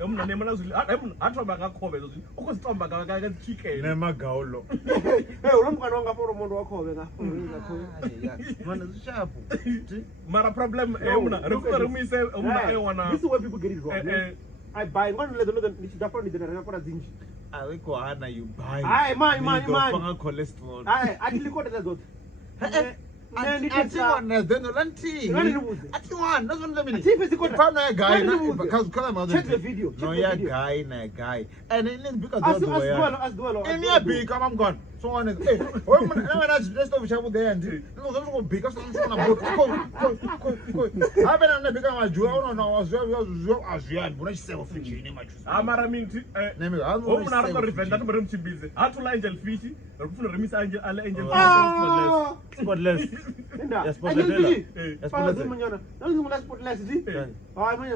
Emna nemana zuli athomba ngakhobe zuli ukusithomba ka chicken nemagawulo ulomkana wanga for umuntu wakhobe man is sharp mara problem emna refumise emna ayona this is where people get it wrong. I buy one leather ni chidafoni dinara kwa zinji aweko hana you buy ai man fanga cholesterol ai atilikhona lezo Ati one then lanti. Ati one that's one lemini. Ati physical. If I'm not a guy, because I'm check the video. No, you're guy, na guy. And it is because as well. And you're big, I'm gone. So on is. Hey, when that's over shovel there and no, I'm going big. I'm going to I've been on the big one. Joe, no, as well as you are. But I say, "Oh, fish in my juice." Amara minti. Name I'm going to revenge that room to busy. How to angel fishy? Or full remis angel, all angel. Spotless. Yes, spotless. Yes, spotless.